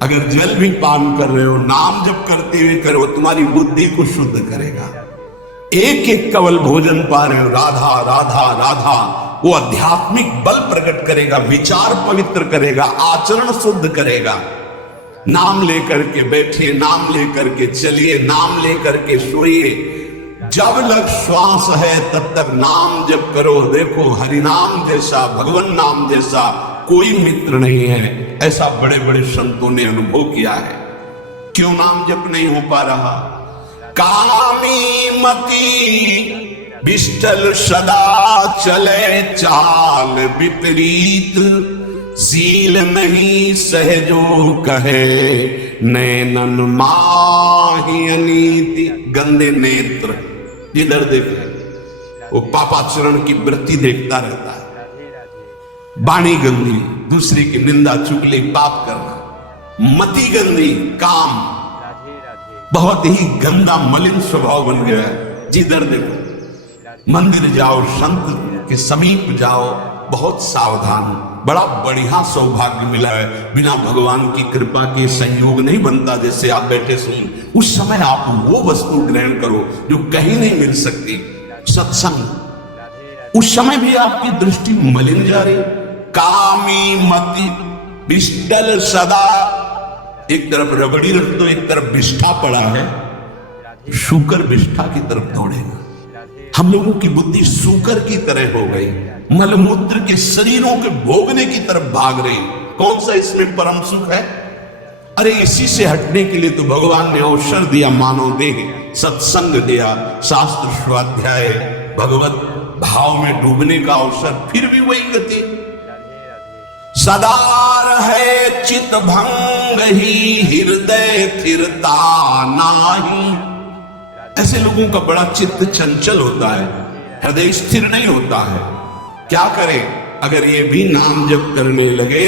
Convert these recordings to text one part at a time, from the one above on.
अगर जल भी पान कर रहे हो, नाम जब करते हुए करो, तुम्हारी बुद्धि को शुद्ध करेगा। एक एक कवल भोजन पा रहे हो, राधा राधा राधा, वो आध्यात्मिक बल प्रकट करेगा, विचार पवित्र करेगा, आचरण शुद्ध करेगा। नाम लेकर के बैठिए, नाम लेकर के चलिए, नाम लेकर के सोइए। जब लग श्वास है तब तक नाम जप करो। देखो, हरिनाम जैसा, भगवान नाम जैसा कोई मित्र नहीं है, ऐसा बड़े बड़े संतों ने अनुभव किया है। क्यों नाम जप नहीं हो पा रहा? कामी मति विष्टल सदा चले चाल विपरीत, सील नहीं सहजो कहे नैनन माही अनीति। गंदे नेत्र जिधर देखे वो पापाचरण की वृत्ति देखता रहता है। वाणी गंदी, दूसरे की निंदा चुगली पाप करना। मति गंदी, काम बहुत ही गंदा मलिन स्वभाव बन गया है। जिधर देखो, मंदिर जाओ, संत के समीप जाओ, बहुत सावधान। बड़ा बढ़िया सौभाग्य मिला है। बिना भगवान की कृपा के संयोग नहीं बनता। जैसे आप बैठे सुन, उस समय आप वो वस्तु ग्रहण करो जो कहीं नहीं मिल सकती, सत्संग। उस समय भी आपकी दृष्टि मलिन जा रही। कामी मति विष्टल सदा, एक तरफ रबड़ी रख दो, एक तरफ विष्ठा पड़ा है, शुकर विष्ठा की तरफ दौड़ेगा। हम लोगों की बुद्धि शुकर की तरह हो गई, मलमूत्र के शरीरों के भोगने की तरफ भाग रही। कौन सा इसमें परम सुख है? अरे इसी से हटने के लिए तो भगवान ने अवसर दिया, मानव देह, सत्संग दिया, शास्त्र स्वाध्याय, भगवत भाव में डूबने का अवसर। फिर भी वही गति। सदा है चित भंग ही हृदय थिरता नाही। ऐसे लोगों का बड़ा चित्त चंचल होता है, हृदय स्थिर नहीं होता है। क्या करें? अगर ये भी नाम जप करने लगे,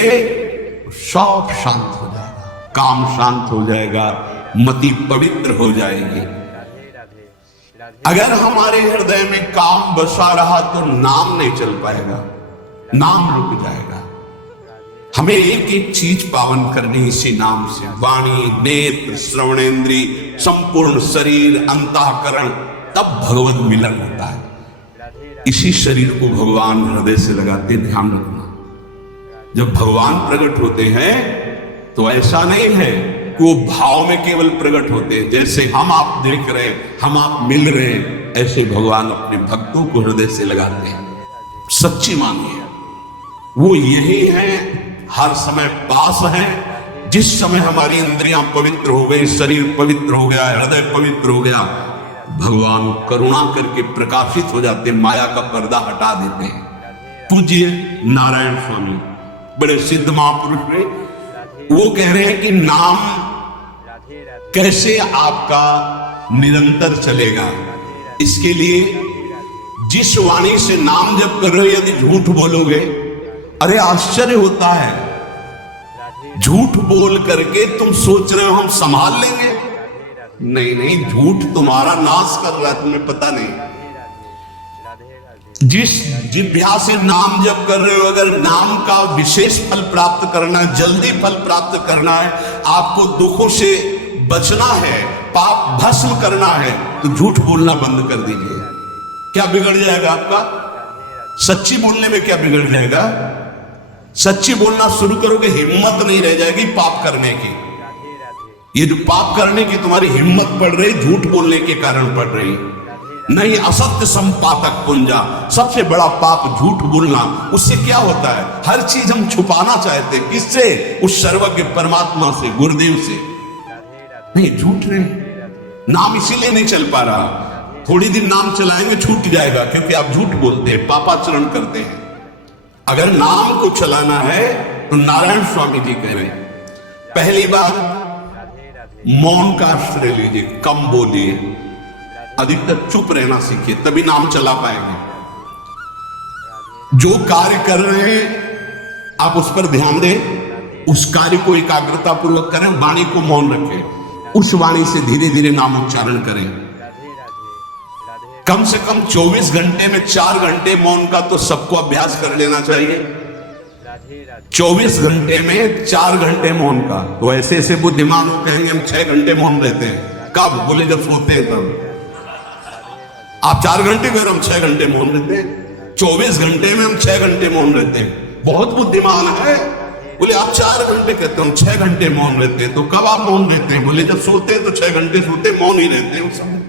सब शांत हो जाएगा, काम शांत हो जाएगा, मति पवित्र हो जाएगी। अगर हमारे हृदय में काम बसा रहा तो नाम नहीं चल पाएगा, नाम रुक जाएगा। हमें एक एक चीज पावन करनी इसी नाम से। वाणी, नेत्र, श्रवणेन्द्री, संपूर्ण शरीर, अंतःकरण, तब भगवत मिलन होता है। इसी शरीर को भगवान हृदय से लगाते, ध्यान रखना। जब भगवान प्रकट होते हैं तो ऐसा नहीं है कि वो भाव में केवल प्रकट होते हैं। जैसे हम आप देख रहे हैं, हम आप मिल रहे हैं, ऐसे भगवान अपने भक्तों को हृदय से लगाते हैं। सच्ची मानिए, वो यही है, हर समय पास है। जिस समय हमारी इंद्रियां पवित्र हो गई, शरीर पवित्र हो गया, हृदय पवित्र हो गया, भगवान करुणा करके प्रकाशित हो जाते, माया का पर्दा हटा देते हैं। पूज्य नारायण स्वामी बड़े सिद्ध महापुरुष हैं, वो कह रहे हैं कि नाम कैसे आपका निरंतर चलेगा। इसके लिए जिस वाणी से नाम जप कर रहे हो, यदि झूठ बोलोगे, अरे आश्चर्य होता है, झूठ बोल करके तुम सोच रहे हो हम संभाल लेंगे। नहीं नहीं, झूठ तुम्हारा नाश कर रहा है, तुम्हें पता नहीं। जिस जिह्वा से नाम जप कर रहे हो, अगर नाम का विशेष फल प्राप्त करना है, जल्दी फल प्राप्त करना है, आपको दुखों से बचना है, पाप भस्म करना है, तो झूठ बोलना बंद कर दीजिए। क्या बिगड़ जाएगा आपका? सच्ची बोलने में क्या बिगड़ जाएगा? सच्ची बोलना शुरू करोगे, हिम्मत नहीं रह जाएगी पाप करने की। ये जो पाप करने की तुम्हारी हिम्मत पड़ रही, झूठ बोलने के कारण पड़ रही। नहीं, असत्य संपातक पुंजा, सबसे बड़ा पाप झूठ बोलना। उससे क्या होता है? हर चीज हम छुपाना चाहते हैं। किससे? उस सर्वज्ञ परमात्मा से, गुरुदेव से। नहीं, झूठ नहीं। नाम इसीलिए नहीं चल पा रहा। थोड़ी दिन नाम चलाएंगे, छूट जाएगा, क्योंकि आप झूठ बोलते हैं, पापाचरण करते हैं। अगर नाम को चलाना है तो नारायण स्वामी जी कह रहे हैं, पहली बार मौन का आश्रय लीजिए, कम बोलिए, अधिकतर चुप रहना सीखिए, तभी नाम चला पाएंगे। जो कार्य कर रहे हैं आप उस पर ध्यान दें, उस कार्य को एकाग्रता पूर्वक करें, वाणी को मौन रखें, उस वाणी से धीरे धीरे नाम उच्चारण करें। कम से कम 24 घंटे में 4 घंटे मौन का तो सबको अभ्यास कर लेना चाहिए। 24 घंटे में 4 घंटे मौन का। तो ऐसे ऐसे बुद्धिमान लोग कहेंगे हम 6 घंटे मौन रहते हैं। कब? बोले जब सोते हैं तब। आप 4 घंटे कह रहे हम 6 घंटे मौन रहते हैं। 24 घंटे में हम 6 घंटे मौन रहते हैं। बहुत बुद्धिमान है। बोले आप 4 घंटे कहते हो, हम 6 घंटे मौन रहते हैं। तो कब आप मौन रहते हैं? बोले जब सोते हैं तो 6 घंटे सोते, मौन ही रहते हैं उस समय।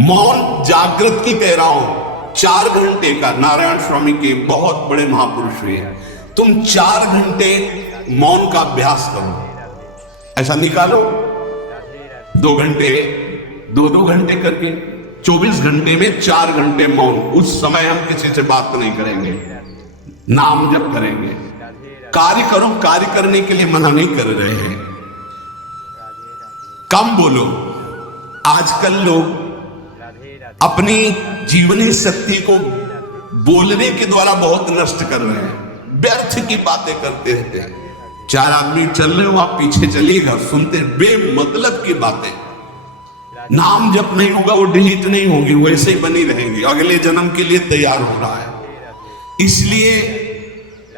मौन जागृत की कह रहा हूं। 4 घंटे का नारायण स्वामी के बहुत बड़े महापुरुष हुए। तुम 4 घंटे मौन का अभ्यास करो। ऐसा निकालो 2 घंटे, 2 घंटे करके 24 घंटे में 4 घंटे मौन। उस समय हम किसी से बात नहीं करेंगे, नाम जप करेंगे। कार्य करो, कार्य करने के लिए मना नहीं कर रहे हैं। कम बोलो। आजकल लोग अपनी जीवनी शक्ति को बोलने के द्वारा बहुत नष्ट कर रहे हैं। व्यर्थ की बातें करते रहते हैं। 4 आदमी चल रहे हो, आप पीछे चलिएगा, सुनते बेमतलब की बातें। नाम जप नहीं होगा, वो डिलीट नहीं होगी, वैसे ही बनी रहेंगी। अगले जन्म के लिए तैयार हो रहा है। इसलिए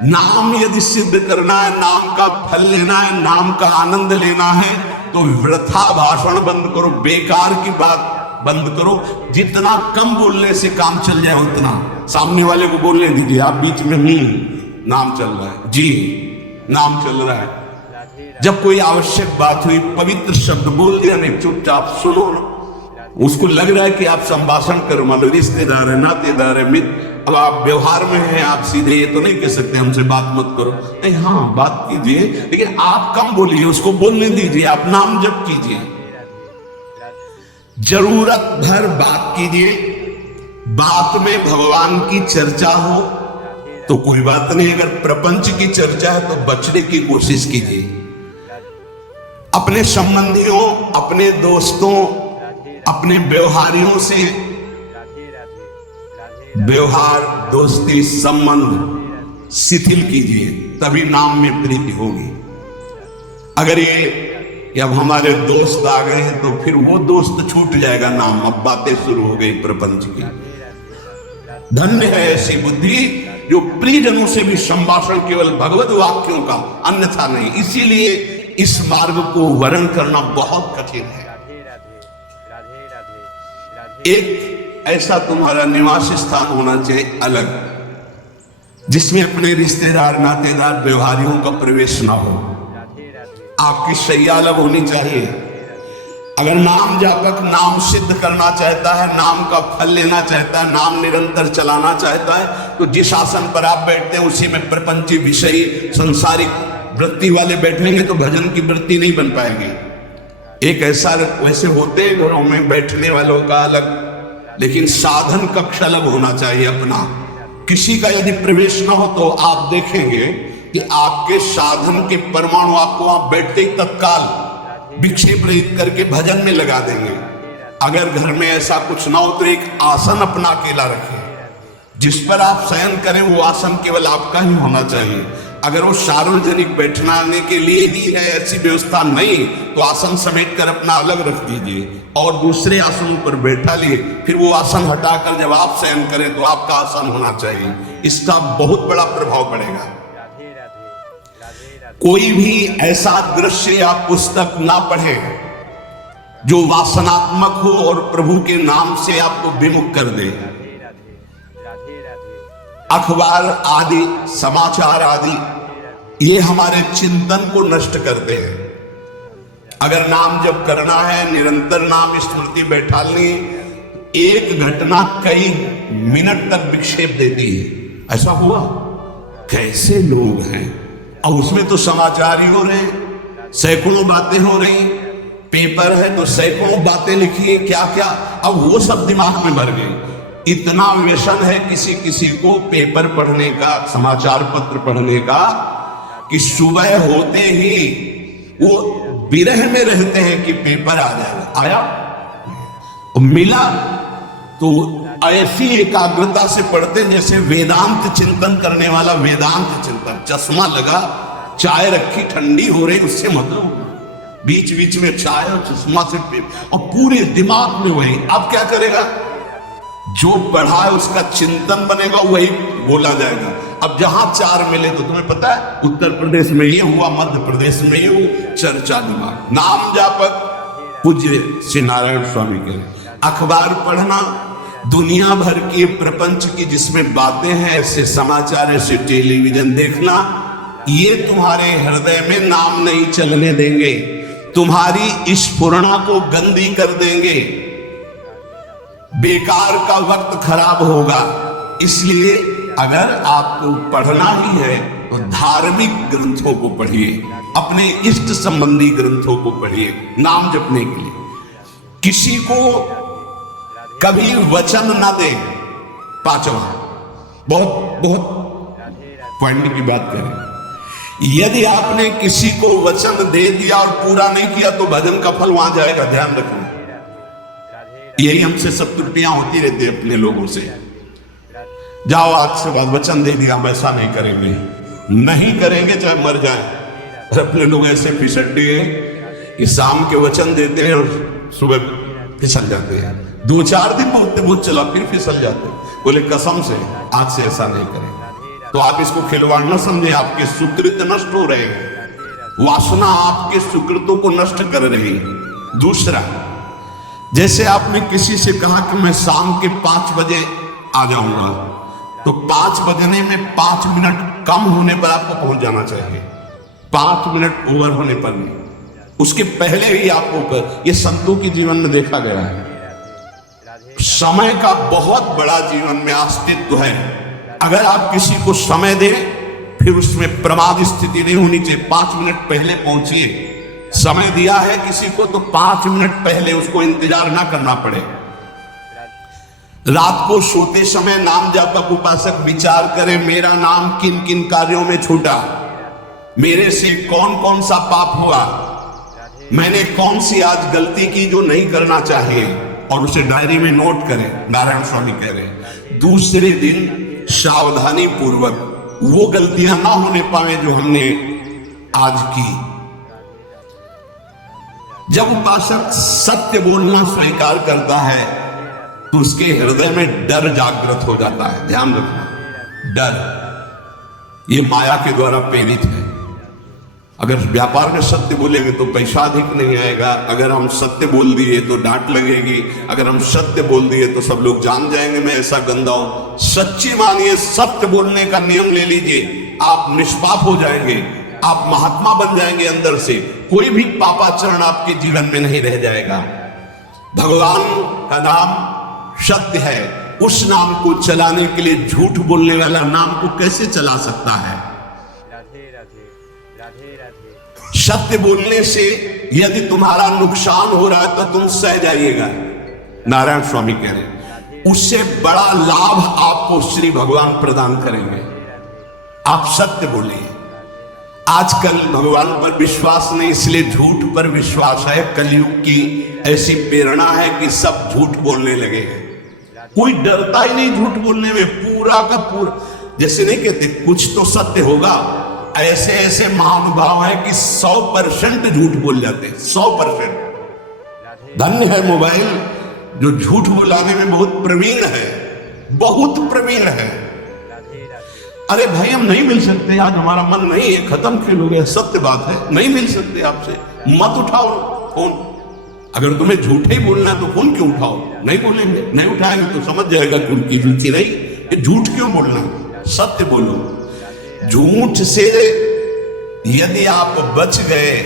नाम यदि सिद्ध करना है, नाम का फल लेना है, नाम का आनंद लेना है, तो वृथा भाषण बंद करो, बेकार की बात बंद करो। जितना कम बोलने से काम चल जाए उतना। सामने वाले को बोलने दीजिए, आप बीच में नाम चल रहा है जी, नाम चल रहा है। जब कोई आवश्यक बात हुई, पवित्र शब्द बोल दिया, नहीं चुपचाप सुनो ना। उसको लग रहा है कि आप संभाषण करो, मतलब रिश्तेदार है, नातेदार है, मित्र। अब आप व्यवहार में हैं, आप सीधे ये तो नहीं कह सकते हमसे बात मत करो। नहीं, हाँ बात कीजिए, लेकिन आप कम बोलिए, उसको बोलने दीजिए, आप नाम जप कीजिए। जरूरत भर बात कीजिए। बात में भगवान की चर्चा हो तो कोई बात नहीं। अगर प्रपंच की चर्चा है तो बचने की कोशिश कीजिए। अपने संबंधियों, अपने दोस्तों, अपने व्यवहारियों से व्यवहार, दोस्ती, संबंध शिथिल कीजिए, तभी नाम में प्रीति होगी। अगर ये कि अब हमारे दोस्त आ गए हैं तो फिर वो दोस्त छूट जाएगा नाम। अब बातें शुरू हो गई प्रपंच की। धन्य है ऐसी बुद्धि जो प्रियजनों से भी संभाषण केवल भगवत वाक्यों का, अन्यथा नहीं। इसीलिए इस मार्ग को वर्ण करना बहुत कठिन है। एक ऐसा तुम्हारा निवास स्थान होना चाहिए अलग, जिसमें अपने रिश्तेदार, नातेदार, व्यवहारियों का प्रवेश ना हो। आपकी शैया अलग होनी चाहिए। अगर नाम जापक नाम सिद्ध करना चाहता है, नाम का फल लेना चाहता है, नाम निरंतर चलाना चाहता है, तो जिस आसन पर आप बैठते हैं उसी में प्रपंची, विषयी, संसारिक वृत्ति वाले बैठेंगे तो भजन की वृत्ति नहीं बन पाएगी। एक ऐसा, वैसे होते हैं घरों में बैठने वालों का अलग, लेकिन साधन कक्ष अलग होना चाहिए अपना। किसी का यदि प्रवेश ना हो तो आप देखेंगे कि आपके साधन के परमाणु आपको वहां बैठते ही तत्काल विक्षेप रहित करके भजन में लगा देंगे। अगर घर में ऐसा कुछ ना हो तो एक आसन अपना अकेला रखें, जिस पर आप शयन करें वो आसन केवल आपका ही होना चाहिए। अगर वो सार्वजनिक बैठने के लिए ही है, ऐसी व्यवस्था नहीं, तो आसन समेट कर अपना अलग रख दीजिए और दूसरे आसन पर बैठा लिए। फिर वो आसन हटाकर जब आप शयन करें तो आपका आसन होना चाहिए। इसका बहुत बड़ा प्रभाव पड़ेगा। कोई भी ऐसा दृश्य या पुस्तक ना पढ़े जो वासनात्मक हो और प्रभु के नाम से आपको विमुख कर दे। अखबार आदि, समाचार आदि, ये हमारे चिंतन को नष्ट करते हैं। अगर नाम जब करना है, निरंतर नाम स्मृति बैठालनी, एक घटना कई मिनट तक विक्षेप देती है। ऐसा हुआ? कैसे लोग हैं। अब उसमें तो समाचार ही हो रहे, सैकड़ों बातें हो रही, पेपर है तो सैकड़ों बातें लिखी है, क्या क्या। अब वो सब दिमाग में भर गई। इतना व्यसन है किसी किसी को पेपर पढ़ने का, समाचार पत्र पढ़ने का, कि सुबह होते ही वो विरह में रहते हैं कि पेपर आ जाएगा। आया, मिला तो ऐसी एकाग्रता से पढ़ते जैसे वेदांत चिंतन करने वाला वेदांत चिंतन। चश्मा लगा, चाय रखी, ठंडी हो रही, उससे मतलब बीच बीच में चाय और चश्मा से और पूरे दिमाग में वही। अब क्या करेगा? जो पढ़ा है उसका चिंतन बनेगा, वही बोला जाएगा। अब जहां चार मिले तो तुम्हें पता है उत्तर प्रदेश में ये हुआ, मध्य प्रदेश में ये हुआ, चर्चा दिमाग। नाम जापक पूज्य श्री नारायण स्वामी के। अखबार पढ़ना, दुनिया भर के प्रपंच की जिसमें बातें हैं, ऐसे समाचार, ऐसे टेलीविजन देखना, ये तुम्हारे हृदय में नाम नहीं चलने देंगे, तुम्हारी स्फुरणा को गंदी कर देंगे, बेकार का वक्त खराब होगा। इसलिए अगर आपको पढ़ना ही है तो धार्मिक ग्रंथों को पढ़िए, अपने इष्ट संबंधी ग्रंथों को पढ़िए नाम जपने के लिए। किसी को कभी वचन ना दे। पांचवा, बहुत बहुत पॉइंट की बात करें, यदि आपने किसी को वचन दे दिया और पूरा नहीं किया तो भजन का फल वहां जाएगा, ध्यान रखना। यही हमसे सब त्रुटियां होती रहती है अपने लोगों से। जाओ आज से बाद वचन दे दिया, हम ऐसा नहीं करेंगे, नहीं करेंगे चाहे मर जाए। और अपने लोग ऐसे फिसड्डे हैं कि शाम के वचन देते हैं और सुबह फिसल जाते हैं। 2-4 दिन बहुत चला फिर फिसल जाते हैं। बोले कसम से आज से ऐसा नहीं करेंगे। तो आप इसको खिलवाड़ न समझे, आपके सुकृत नष्ट हो रहे हैं, वासना आपके सुकृतों को नष्ट कर रही है। दूसरा, जैसे आपने किसी से कहा कि मैं शाम के 5 बजे आ जाऊंगा, तो 5 बजने में 5 मिनट कम होने पर आपको पहुंच जाना चाहिए, 5 मिनट ओवर होने पर नहीं, उसके पहले ही आपको कर। ये संतों के जीवन में देखा गया है। समय का बहुत बड़ा जीवन में अस्तित्व है। अगर आप किसी को समय दें फिर उसमें प्रमाद स्थिति नहीं होनी चाहिए। 5 मिनट पहले पहुंचिए। समय दिया है किसी को तो 5 मिनट पहले उसको इंतजार ना करना पड़े। रात को सोते समय नाम जापक उपासक विचार करे, मेरा नाम किन किन कार्यों में छूटा, मेरे से कौन कौन सा पाप हुआ, मैंने कौन सी आज गलती की जो नहीं करना चाहिए, और उसे डायरी में नोट करें। नारायण स्वामी कह रहे दूसरे दिन सावधानी पूर्वक वो गलतियां ना होने पाए जो हमने आज की। जब उपासक सत्य बोलना स्वीकार करता है तो उसके हृदय में डर जागृत हो जाता है। ध्यान रखना, डर ये माया के द्वारा प्रेरित है। अगर व्यापार में सत्य बोलेंगे तो पैसा अधिक नहीं आएगा, अगर हम सत्य बोल दिए तो डांट लगेगी, अगर हम सत्य बोल दिए तो सब लोग जान जाएंगे मैं ऐसा गंदा हूं। सच्ची मानिए, सत्य बोलने का नियम ले लीजिए, आप निष्पाप हो जाएंगे, आप महात्मा बन जाएंगे अंदर से। कोई भी पापाचरण आपके जीवन में नहीं रह जाएगा। भगवान का नाम सत्य है, उस नाम को चलाने के लिए झूठ बोलने वाला नाम को कैसे चला सकता है? सत्य बोलने से यदि तुम्हारा नुकसान हो रहा है तो तुम सह जाइएगा। नारायण स्वामी कह रहे उससे बड़ा लाभ आपको श्री भगवान प्रदान करेंगे। आप सत्य बोलिए। आजकल भगवान पर विश्वास नहीं, इसलिए झूठ पर विश्वास है। कलयुग की ऐसी प्रेरणा है कि सब झूठ बोलने लगे हैं। कोई डरता ही नहीं झूठ बोलने में, पूरा का पूरा। जैसे नहीं कहते कुछ तो सत्य होगा, ऐसे ऐसे महानुभाव है कि 100% झूठ बोल जाते हैं, 100%। धन्य है मोबाइल जो झूठ बोलाने में बहुत प्रवीण है, बहुत प्रवीण है। अरे भाई हम नहीं मिल सकते, आज हमारा मन नहीं है, खत्म खेल हो गया, सत्य बात है, नहीं मिल सकते आपसे, मत उठाओ फोन। अगर तुम्हें झूठ ही बोलना है तो फोन क्यों उठाओ? नहीं बोलेंगे, नहीं उठाएंगे तो समझ जाएगा कि उनकी रुचि नहीं। झूठ क्यों बोलना, सत्य बोलो। झूठ से यदि आप बच गए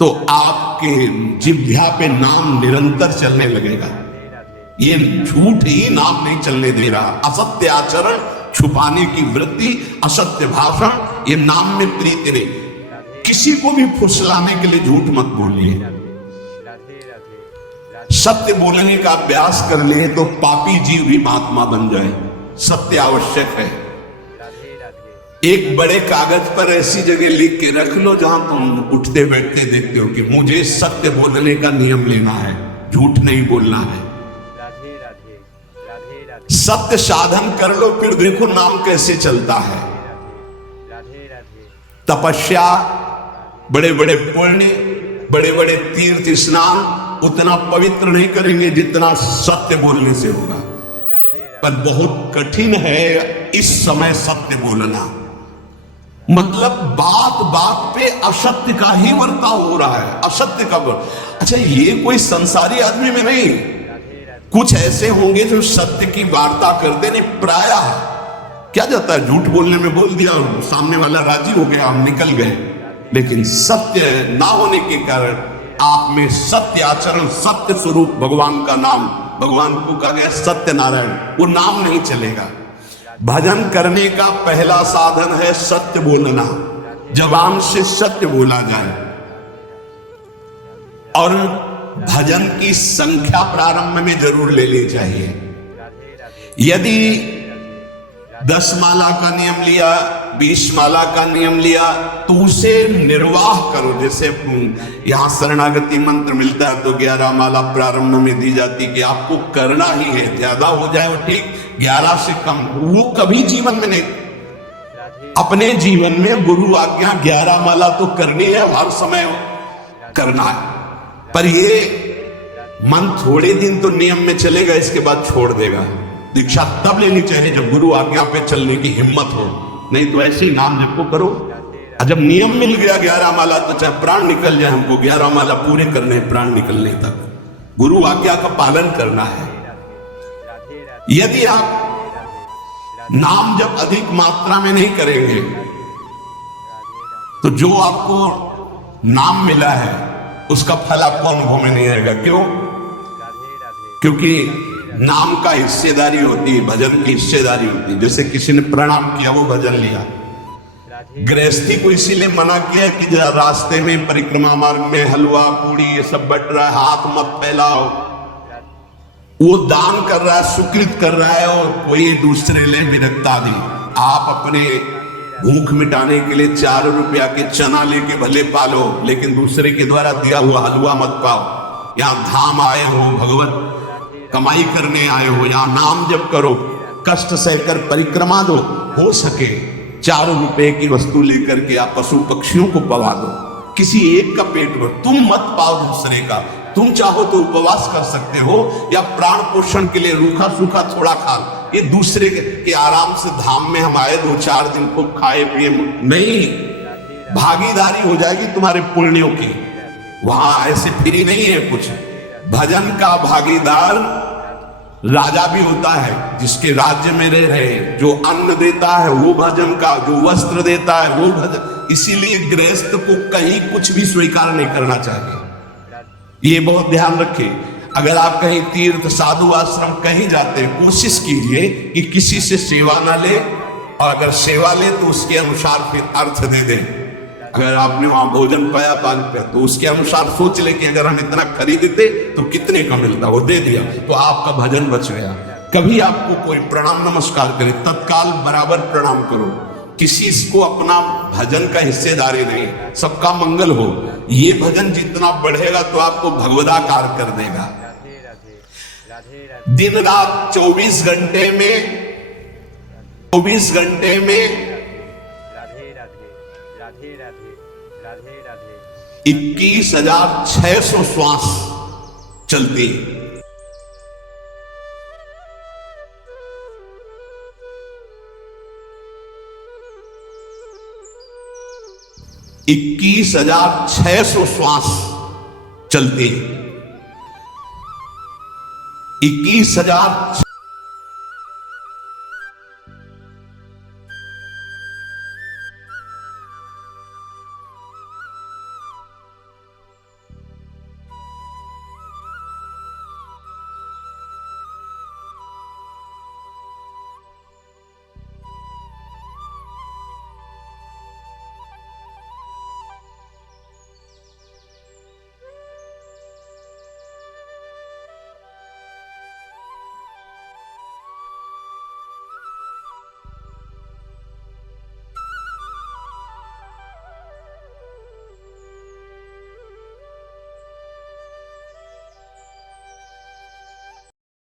तो आपके जिह्वा पे नाम निरंतर चलने लगेगा। ये झूठ ही नाम नहीं चलने दे रहा। असत्य आचरण, छुपाने की वृत्ति, असत्य भाषण, ये नाम में प्रीति नहीं। किसी को भी फुसलाने के लिए झूठ मत बोलिए। सत्य बोलने का अभ्यास कर ले तो पापी जीव भी महात्मा बन जाए। सत्य आवश्यक है। एक बड़े कागज पर ऐसी जगह लिख के रख लो जहां तुम उठते बैठते देखते हो कि मुझे सत्य बोलने का नियम लेना है, झूठ नहीं बोलना है। सत्य साधन कर लो, फिर देखो नाम कैसे चलता है। तपस्या, बड़े बड़े पुण्य, बड़े बड़े तीर्थ स्नान उतना पवित्र नहीं करेंगे जितना सत्य बोलने से होगा। पर बहुत कठिन है इस समय सत्य बोलना। मतलब बात बात पे असत्य का ही वर्ताव हो रहा है, असत्य का अच्छा, ये कोई संसारी आदमी में नहीं, कुछ ऐसे होंगे जो सत्य की वार्ता करते नहीं। प्रायः क्या जाता है, झूठ बोलने में बोल दिया और सामने वाला राजी हो गया, हम निकल गए। लेकिन सत्य ना होने के कारण आप में सत्य आचरण, सत्य स्वरूप भगवान का नाम, भगवान को कहा गया सत्य नारायण, वो नाम नहीं चलेगा। भजन करने का पहला साधन है सत्य बोलना, जबान से सत्य बोला जाए। और भजन की संख्या प्रारंभ में जरूर लेनी चाहिए। यदि 10 माला का नियम लिया, 20 माला का नियम लिया, तो उसे निर्वाह करो। जैसे यहां शरणागति मंत्र मिलता है तो 11 माला प्रारंभ में दी जाती कि आपको करना ही है, ज्यादा हो जाए वो ठीक, 11 से कम वो कभी जीवन में नहीं। अपने जीवन में गुरु आज्ञा 11 माला तो करनी है, हर समय करना है। पर ये मन थोड़े दिन तो नियम में चलेगा, इसके बाद छोड़ देगा। दीक्षा तब लेनी चाहिए जब गुरु आज्ञा पे चलने की हिम्मत हो, नहीं तो ऐसे ही नाम जप को करो। जब नियम मिल गया 11 माला, तो चाहे प्राण निकल जाए, हमको 11 माला पूरे करने, प्राण निकलने तक गुरु आज्ञा का पालन करना है। यदि आप नाम जब अधिक मात्रा में नहीं करेंगे तो जो आपको नाम मिला है उसका फल आपको अनुभव में नहीं आएगा। क्यों? क्योंकि नाम का हिस्सेदारी होती है, भजन की हिस्सेदारी होती है। जैसे किसी ने प्रणाम किया, वो भजन लिया। गृहस्थी को इसीलिए मना किया कि रास्ते में परिक्रमा मार्ग में हलवा पूड़ी ये सब बट रहा है, हाथ मत फैलाओ। वो दान कर रहा है, सुकृत कर रहा है, और कोई दूसरे ले विरक्ता दी। आप अपने भूख मिटाने के लिए 4 रुपया के चना लेके भले पालो, लेकिन दूसरे के द्वारा दिया हुआ हलवा मत पाओ। यहां धाम आए हो, भगवत कमाई करने आए हो, यहां नाम जप करो, कष्ट सहकर परिक्रमा दो। हो सके 4 रुपए की वस्तु लेकर के आप पशु पक्षियों को पवा दो, किसी एक का पेट भर, तुम मत पाओ दूसरे का। तुम चाहो तो उपवास कर सकते हो, या प्राण पोषण के लिए रूखा सूखा थोड़ा खा, ये दूसरे के आराम से धाम में हम आए 2-4 दिन को खाए पिए नहीं, भागीदारी हो जाएगी तुम्हारे पुण्यों की। वहां ऐसे फ्री नहीं है कुछ। भजन का भागीदार राजा भी होता है, जिसके राज्य में रहे, जो अन्न देता है वो भजन का, जो वस्त्र देता है वो भजन। इसीलिए गृहस्थ को कहीं कुछ भी स्वीकार नहीं करना चाहिए, ये बहुत ध्यान रखें। अगर आप कहीं तीर्थ साधु आश्रम कहीं जाते हैं, कोशिश कीजिए कि किसी से सेवा ना ले, और अगर सेवा ले तो उसके अनुसार फिर अर्थ दे दें। अगर आपने वहां भोजन पाया पान पे, तो उसके अनुसार सोच ले कि अगर हम इतना खरीदते तो कितने का मिलता, वो दे दिया तो आपका भजन बच गया। कभी आपको कोई प्रणाम नमस्कार करे, तत्काल बराबर प्रणाम करो। किसी को अपना भजन का हिस्सेदारी नहीं, सबका मंगल हो। ये भजन जितना बढ़ेगा तो आपको भगवदाकार कर देगा। दिन रात 24 घंटे में 21,600 श्वास चलती है। 21,600 श्वास चलती है। 21,600